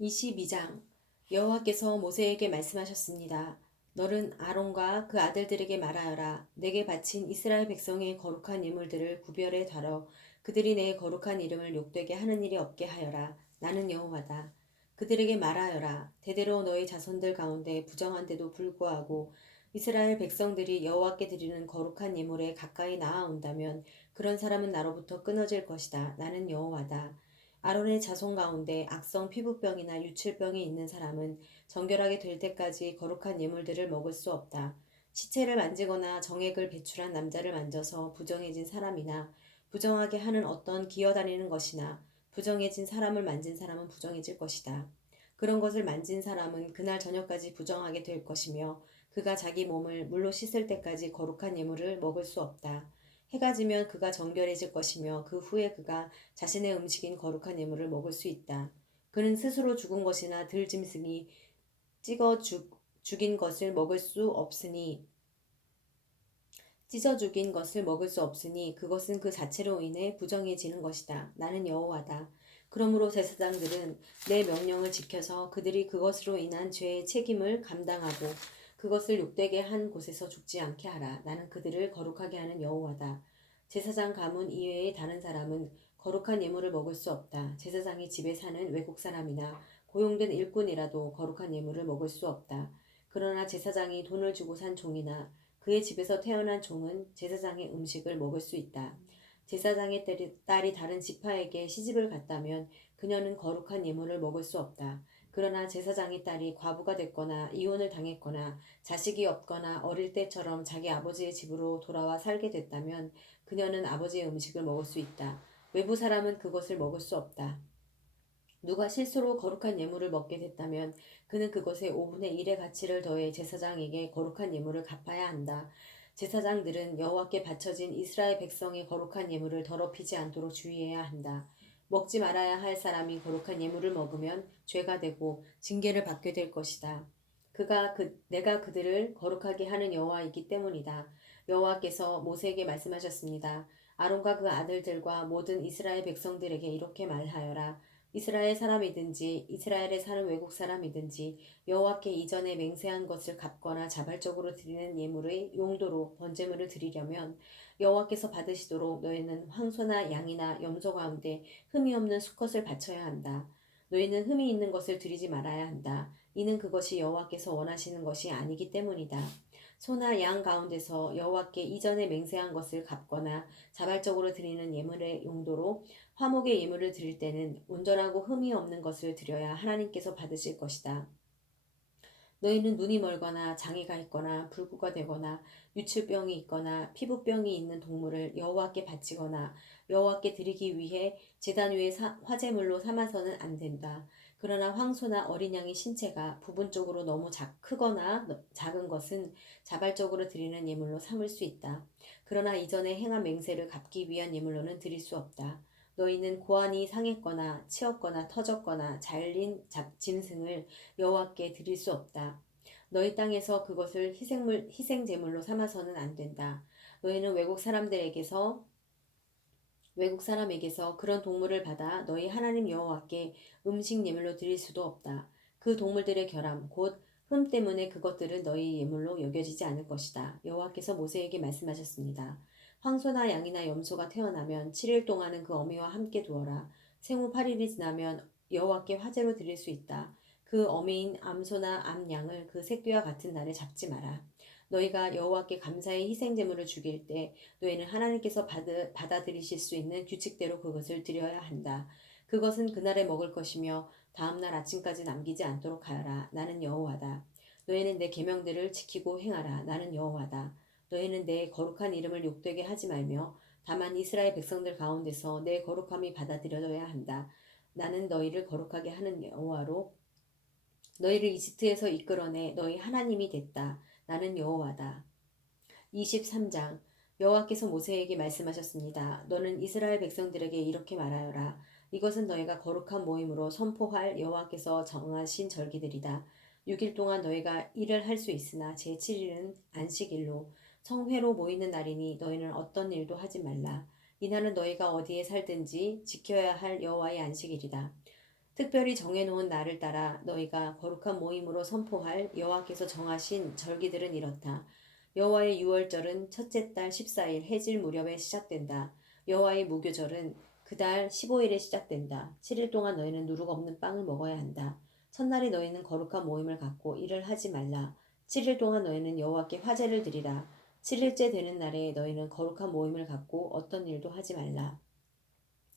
22장 여호와께서 모세에게 말씀하셨습니다. 너는 아론과 그 아들들에게 말하여라. 내게 바친 이스라엘 백성의 거룩한 예물들을 구별해 다뤄 그들이 내 거룩한 이름을 욕되게 하는 일이 없게 하여라. 나는 여호와다. 그들에게 말하여라. 대대로 너희 자손들 가운데 부정한데도 불구하고 이스라엘 백성들이 여호와께 드리는 거룩한 예물에 가까이 나아온다면 그런 사람은 나로부터 끊어질 것이다. 나는 여호와다. 아론의 자손 가운데 악성 피부병이나 유칠병이 있는 사람은 정결하게 될 때까지 거룩한 예물들을 먹을 수 없다. 시체를 만지거나 정액을 배출한 남자를 만져서 부정해진 사람이나 부정하게 하는 어떤 기어다니는 것이나 부정해진 사람을 만진 사람은 부정해질 것이다. 그런 것을 만진 사람은 그날 저녁까지 부정하게 될 것이며 그가 자기 몸을 물로 씻을 때까지 거룩한 예물을 먹을 수 없다. 해가 지면 그가 정결해질 것이며 그 후에 그가 자신의 음식인 거룩한 예물을 먹을 수 있다. 그는 스스로 죽은 것이나 들짐승이 죽인 것을 먹을 수 없으니 찢어 죽인 것을 먹을 수 없으니 그것은 그 자체로 인해 부정해지는 것이다. 나는 여호와다. 그러므로 제사장들은 내 명령을 지켜서 그들이 그것으로 인한 죄의 책임을 감당하고 그것을 욕되게 한 곳에서 죽지 않게 하라. 나는 그들을 거룩하게 하는 여호와다. 제사장 가문 이외의 다른 사람은 거룩한 예물을 먹을 수 없다. 제사장이 집에 사는 외국 사람이나 고용된 일꾼이라도 거룩한 예물을 먹을 수 없다. 그러나 제사장이 돈을 주고 산 종이나 그의 집에서 태어난 종은 제사장의 음식을 먹을 수 있다. 제사장의 딸이 다른 지파에게 시집을 갔다면 그녀는 거룩한 예물을 먹을 수 없다. 그러나 제사장의 딸이 과부가 됐거나 이혼을 당했거나 자식이 없거나 어릴 때처럼 자기 아버지의 집으로 돌아와 살게 됐다면 그녀는 아버지의 음식을 먹을 수 있다. 외부 사람은 그것을 먹을 수 없다. 누가 실수로 거룩한 예물을 먹게 됐다면 그는 그것에 5분의 1의 가치를 더해 제사장에게 거룩한 예물을 갚아야 한다. 제사장들은 여호와께 바쳐진 이스라엘 백성의 거룩한 예물을 더럽히지 않도록 주의해야 한다. 먹지 말아야 할 사람이 거룩한 예물을 먹으면 죄가 되고 징계를 받게 될 것이다. 내가 그들을 거룩하게 하는 여호와이기 때문이다. 여호와께서 모세에게 말씀하셨습니다. 아론과 그 아들들과 모든 이스라엘 백성들에게 이렇게 말하여라. 이스라엘 사람이든지 이스라엘에 사는 외국 사람이든지 여호와께 이전에 맹세한 것을 갚거나 자발적으로 드리는 예물의 용도로 번제물을 드리려면 여호와께서 받으시도록 너희는 황소나 양이나 염소 가운데 흠이 없는 수컷을 바쳐야 한다. 너희는 흠이 있는 것을 드리지 말아야 한다. 이는 그것이 여호와께서 원하시는 것이 아니기 때문이다. 소나 양 가운데서 여호와께 이전에 맹세한 것을 갚거나 자발적으로 드리는 예물의 용도로 화목의 예물을 드릴 때는 온전하고 흠이 없는 것을 드려야 하나님께서 받으실 것이다. 너희는 눈이 멀거나 장애가 있거나 불구가 되거나 유출병이 있거나 피부병이 있는 동물을 여호와께 바치거나 여호와께 드리기 위해 제단 위에 화제물로 삼아서는 안 된다. 그러나 황소나 어린 양의 신체가 부분적으로 너무 크거나 작은 것은 자발적으로 드리는 예물로 삼을 수 있다. 그러나 이전에 행한 맹세를 갚기 위한 예물로는 드릴 수 없다. 너희는 고환이 상했거나 치었거나 터졌거나 잘린 짐승을 여호와께 드릴 수 없다. 너희 땅에서 그것을 희생제물로 삼아서는 안 된다. 너희는 외국 사람에게서 그런 동물을 받아 너희 하나님 여호와께 음식 예물로 드릴 수도 없다. 그 동물들의 결함 곧 흠 때문에 그것들은 너희 예물로 여겨지지 않을 것이다. 여호와께서 모세에게 말씀하셨습니다. 황소나 양이나 염소가 태어나면 7일 동안은 그 어미와 함께 두어라. 생후 8일이 지나면 여호와께 화제로 드릴 수 있다. 그 어미인 암소나 암양을 그 새끼와 같은 날에 잡지 마라. 너희가 여호와께 감사의 희생제물을 죽일 때 너희는 하나님께서 받아들이실 수 있는 규칙대로 그것을 드려야 한다. 그것은 그날에 먹을 것이며 다음날 아침까지 남기지 않도록 하여라. 나는 여호와다. 너희는 내 계명들을 지키고 행하라. 나는 여호와다. 너희는 내 거룩한 이름을 욕되게 하지 말며 다만 이스라엘 백성들 가운데서 내 거룩함이 받아들여져야 한다. 나는 너희를 거룩하게 하는 여호와로 너희를 이집트에서 이끌어내 너희 하나님이 됐다. 나는 여호와다. 23장 여호와께서 모세에게 말씀하셨습니다. 너는 이스라엘 백성들에게 이렇게 말하여라. 이것은 너희가 거룩한 모임으로 선포할 여호와께서 정하신 절기들이다. 6일 동안 너희가 일을 할 수 있으나 제7일은 안식일로 성회로 모이는 날이니 너희는 어떤 일도 하지 말라. 이날은 너희가 어디에 살든지 지켜야 할 여호와의 안식일이다. 특별히 정해놓은 날을 따라 너희가 거룩한 모임으로 선포할 여호와께서 정하신 절기들은 이렇다. 여호와의 유월절은 첫째 달 14일 해질 무렵에 시작된다. 여호와의 무교절은 그 달 15일에 시작된다. 7일 동안 너희는 누룩 없는 빵을 먹어야 한다. 첫날에 너희는 거룩한 모임을 갖고 일을 하지 말라. 7일 동안 너희는 여호와께 화제를 드리라. 7일째 되는 날에 너희는 거룩한 모임을 갖고 어떤 일도 하지 말라.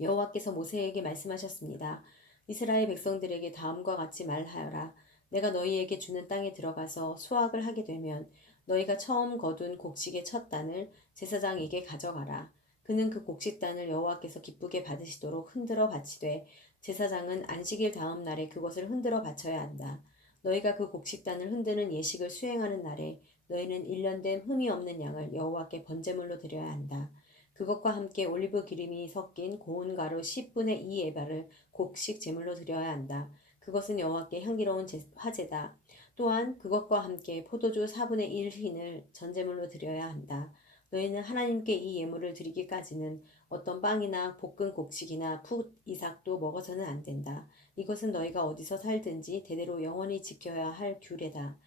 여호와께서 모세에게 말씀하셨습니다. 이스라엘 백성들에게 다음과 같이 말하여라. 내가 너희에게 주는 땅에 들어가서 수확을 하게 되면 너희가 처음 거둔 곡식의 첫 단을 제사장에게 가져가라. 그는 그 곡식단을 여호와께서 기쁘게 받으시도록 흔들어 바치되 제사장은 안식일 다음 날에 그것을 흔들어 바쳐야 한다. 너희가 그 곡식단을 흔드는 예식을 수행하는 날에 너희는 1년 된 흠이 없는 양을 여호와께 번제물로 드려야 한다. 그것과 함께 올리브 기름이 섞인 고운 가루 10분의 2 에바를 곡식 제물로 드려야 한다. 그것은 여호와께 향기로운 화제다. 또한 그것과 함께 포도주 4분의 1 흰을 전제물로 드려야 한다. 너희는 하나님께 이 예물을 드리기까지는 어떤 빵이나 볶은 곡식이나 풋 이삭도 먹어서는 안 된다. 이것은 너희가 어디서 살든지 대대로 영원히 지켜야 할 규례다.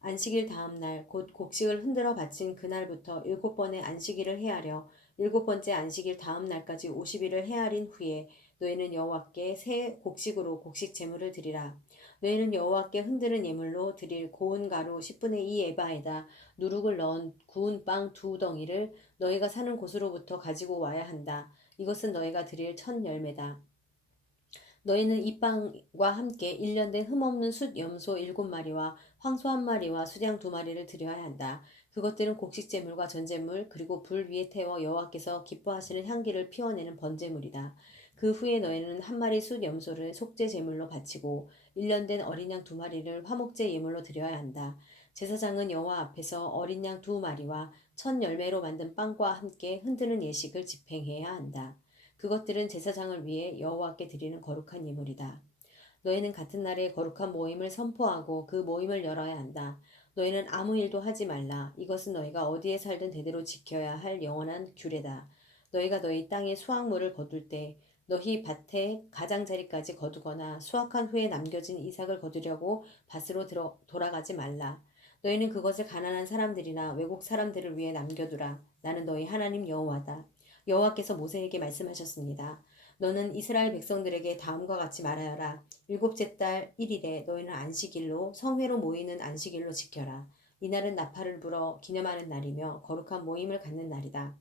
안식일 다음 날 곧 곡식을 흔들어 바친 그날부터 7번의 안식일을 헤아려 7번째 안식일 다음 날까지 50일을 헤아린 후에 너희는 여호와께 새 곡식으로 곡식 제물을 드리라. 너희는 여호와께 흔드는 예물로 드릴 고운 가루 10분의 2 에바에다 누룩을 넣은 구운 빵 2덩이를 너희가 사는 곳으로부터 가지고 와야 한다. 이것은 너희가 드릴 첫 열매다. 너희는 이 빵과 함께 1년 된 흠없는 숫 염소 7마리와 황소 1마리와 수양 2마리를 드려야 한다. 그것들은 곡식제물과 전제물 그리고 불 위에 태워 여호와께서 기뻐하시는 향기를 피워내는 번제물이다. 그 후에 너희는 1마리 숫 염소를 속죄 제물로 바치고 1년 된 어린 양 2마리를 화목제 예물로 드려야 한다. 제사장은 여호와 앞에서 어린 양 2마리와 첫 열매로 만든 빵과 함께 흔드는 예식을 집행해야 한다. 그것들은 제사장을 위해 여호와께 드리는 거룩한 예물이다. 너희는 같은 날에 거룩한 모임을 선포하고 그 모임을 열어야 한다. 너희는 아무 일도 하지 말라. 이것은 너희가 어디에 살든 대대로 지켜야 할 영원한 규례다. 너희가 너희 땅의 수확물을 거둘 때 너희 밭의 가장자리까지 거두거나 수확한 후에 남겨진 이삭을 거두려고 밭으로 돌아가지 말라. 너희는 그것을 가난한 사람들이나 외국 사람들을 위해 남겨두라. 나는 너희 하나님 여호와다. 여호와께서 모세에게 말씀하셨습니다. 너는 이스라엘 백성들에게 다음과 같이 말하여라. 일곱째 달 1일에 너희는 안식일로 성회로 모이는 안식일로 지켜라. 이날은 나팔을 불어 기념하는 날이며 거룩한 모임을 갖는 날이다.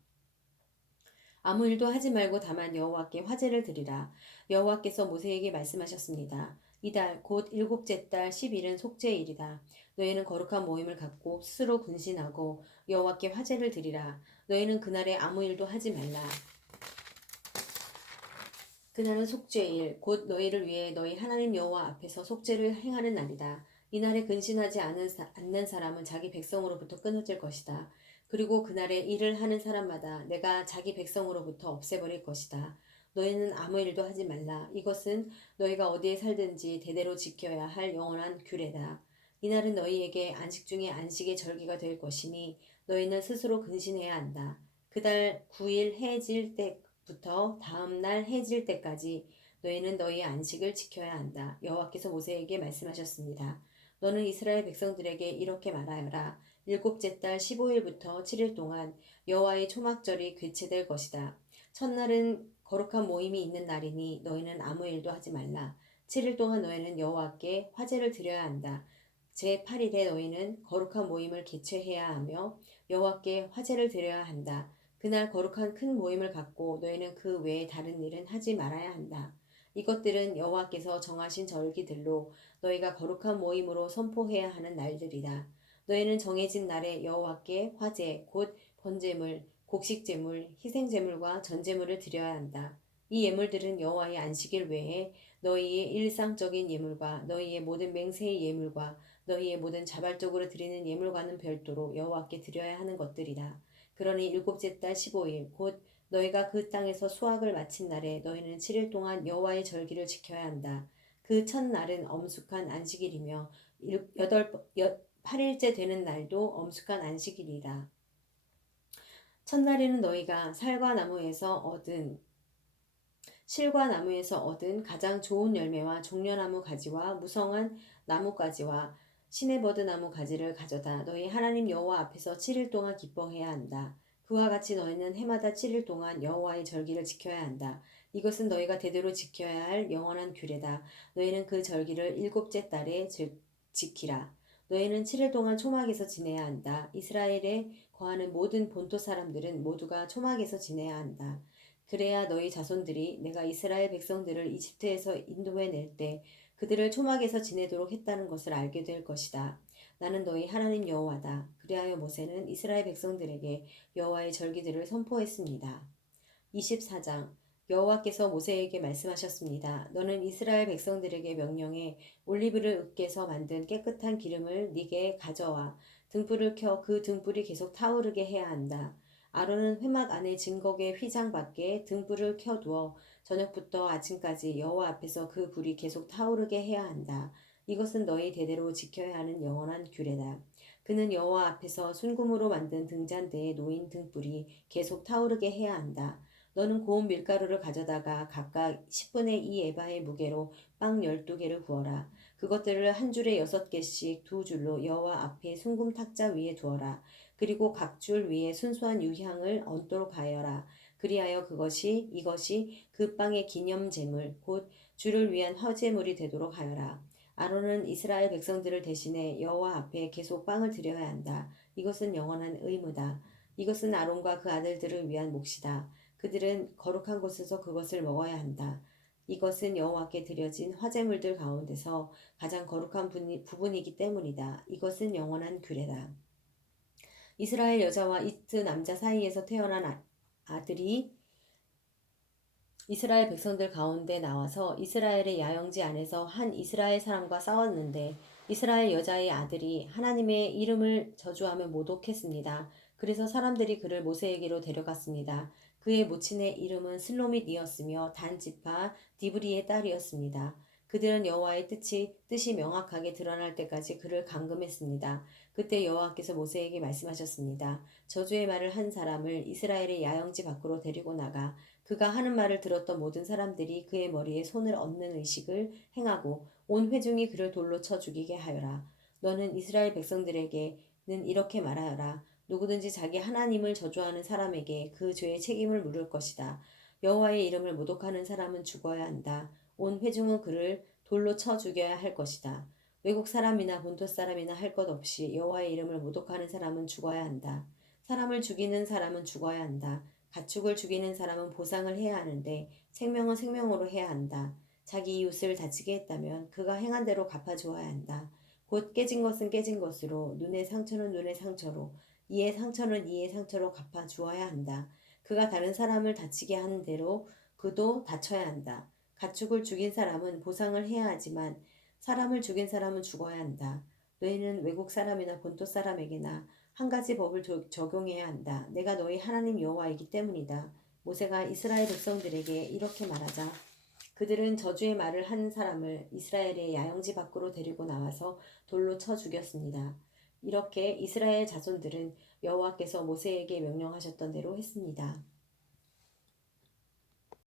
아무 일도 하지 말고 다만 여호와께 화제를 드리라. 여호와께서 모세에게 말씀하셨습니다. 이달 곧 일곱째 달 10일은 속죄일이다. 너희는 거룩한 모임을 갖고 스스로 군신하고 여호와께 화제를 드리라. 너희는 그날에 아무 일도 하지 말라. 그날은 속죄일 곧 너희를 위해 너희 하나님 여호와 앞에서 속죄를 행하는 날이다. 이날에 근신하지 않는 사람은 자기 백성으로부터 끊어질 것이다. 그리고 그날에 일을 하는 사람마다 내가 자기 백성으로부터 없애버릴 것이다. 너희는 아무 일도 하지 말라. 이것은 너희가 어디에 살든지 대대로 지켜야 할 영원한 규례다. 이날은 너희에게 안식 중에 안식의 절기가 될 것이니 너희는 스스로 근신해야 한다. 그달 9일 해질 때부터 다음 날 해질 때까지 너희는 너희의 안식을 지켜야 한다. 여호와께서 모세에게 말씀하셨습니다. 너는 이스라엘 백성들에게 이렇게 말하여라. 일곱째 달 15일부터 7일 동안 여호와의 초막절이 개최될 것이다. 첫날은 거룩한 모임이 있는 날이니 너희는 아무 일도 하지 말라. 7일 동안 너희는 여호와께 화제를 드려야 한다. 제8일에 너희는 거룩한 모임을 개최해야 하며 여호와께 화제를 드려야 한다. 그날 거룩한 큰 모임을 갖고 너희는 그 외에 다른 일은 하지 말아야 한다. 이것들은 여호와께서 정하신 절기들로 너희가 거룩한 모임으로 선포해야 하는 날들이다. 너희는 정해진 날에 여호와께 화제 곧 번제물, 곡식제물, 희생제물과 전제물을 드려야 한다. 이 예물들은 여호와의 안식일 외에 너희의 일상적인 예물과 너희의 모든 맹세의 예물과 너희의 모든 자발적으로 드리는 예물과는 별도로 여호와께 드려야 하는 것들이다. 그러니 일곱째 달 15일 곧 너희가 그 땅에서 수확을 마친 날에 너희는 7일 동안 여호와의 절기를 지켜야 한다. 그 첫날은 엄숙한 안식일이며 8일째 되는 날도 엄숙한 안식일이다. 첫날에는 너희가 살과 나무에서 얻은 실과 나무에서 얻은 가장 좋은 열매와 종려나무 가지와 무성한 나뭇가지와 시내버드 나무 가지를 가져다 너희 하나님 여호와 앞에서 7일 동안 기뻐해야 한다. 그와 같이 너희는 해마다 7일 동안 여호와의 절기를 지켜야 한다. 이것은 너희가 대대로 지켜야 할 영원한 규례다. 너희는 그 절기를 일곱째 달에 지키라. 너희는 7일 동안 초막에서 지내야 한다. 이스라엘에 거하는 모든 본토 사람들은 모두가 초막에서 지내야 한다. 그래야 너희 자손들이 내가 이스라엘 백성들을 이집트에서 인도해 낼 때 그들을 초막에서 지내도록 했다는 것을 알게 될 것이다. 나는 너희 하나님 여호와다. 그리하여 모세는 이스라엘 백성들에게 여호와의 절기들을 선포했습니다. 24장 여호와께서 모세에게 말씀하셨습니다. 너는 이스라엘 백성들에게 명령해 올리브를 으깨서 만든 깨끗한 기름을 네게 가져와 등불을 켜 그 등불이 계속 타오르게 해야 한다. 아론은 회막 안에 증거계 휘장 밖에 등불을 켜두어 저녁부터 아침까지 여호와 앞에서 그 불이 계속 타오르게 해야 한다. 이것은 너희 대대로 지켜야 하는 영원한 규례다. 그는 여호와 앞에서 순금으로 만든 등잔대에 놓인 등불이 계속 타오르게 해야 한다. 너는 고운 밀가루를 가져다가 각각 10분의 2 에바의 무게로 빵 12개를 구워라. 그것들을 한 줄에 6개씩 두 줄로 여호와 앞에 순금 탁자 위에 두어라. 그리고 각 줄 위에 순수한 유향을 얹도록 하여라. 그리하여 이것이 그 빵의 기념제물 곧 주를 위한 화제물이 되도록 하여라. 아론은 이스라엘 백성들을 대신해 여호와 앞에 계속 빵을 드려야 한다. 이것은 영원한 의무다. 이것은 아론과 그 아들들을 위한 몫이다. 그들은 거룩한 곳에서 그것을 먹어야 한다. 이것은 여호와께 드려진 화제물들 가운데서 가장 거룩한 부분이기 때문이다. 이것은 영원한 규례다. 이스라엘 여자와 이트 남자 사이에서 태어난 아들이 이스라엘 백성들 가운데 나와서 이스라엘의 야영지 안에서 한 이스라엘 사람과 싸웠는데 이스라엘 여자의 아들이 하나님의 이름을 저주하며 모독했습니다. 그래서 사람들이 그를 모세에게로 데려갔습니다. 그의 모친의 이름은 슬로밋이었으며 단 지파 디브리의 딸이었습니다. 그들은 여호와의 뜻이 명확하게 드러날 때까지 그를 감금했습니다. 그때 여호와께서 모세에게 말씀하셨습니다. 저주의 말을 한 사람을 이스라엘의 야영지 밖으로 데리고 나가 그가 하는 말을 들었던 모든 사람들이 그의 머리에 손을 얹는 의식을 행하고 온 회중이 그를 돌로 쳐 죽이게 하여라. 너는 이스라엘 백성들에게는 이렇게 말하여라. 누구든지 자기 하나님을 저주하는 사람에게 그 죄의 책임을 물을 것이다. 여호와의 이름을 모독하는 사람은 죽어야 한다. 온 회중은 그를 돌로 쳐 죽여야 할 것이다. 외국 사람이나 본토 사람이나 할 것 없이 여호와의 이름을 모독하는 사람은 죽어야 한다. 사람을 죽이는 사람은 죽어야 한다. 가축을 죽이는 사람은 보상을 해야 하는데 생명은 생명으로 해야 한다. 자기 이웃을 다치게 했다면 그가 행한 대로 갚아주어야 한다. 곧 깨진 것은 깨진 것으로 눈의 상처는 눈의 상처로 이의 상처는 이의 상처로 갚아주어야 한다. 그가 다른 사람을 다치게 하는 대로 그도 다쳐야 한다. 가축을 죽인 사람은 보상을 해야 하지만 사람을 죽인 사람은 죽어야 한다. 너희는 외국 사람이나 본토 사람에게나 한 가지 법을 적용해야 한다. 내가 너희 하나님 여호와이기 때문이다. 모세가 이스라엘 백성들에게 이렇게 말하자 그들은 저주의 말을 한 사람을 이스라엘의 야영지 밖으로 데리고 나와서 돌로 쳐 죽였습니다. 이렇게 이스라엘 자손들은 여호와께서 모세에게 명령하셨던 대로 했습니다.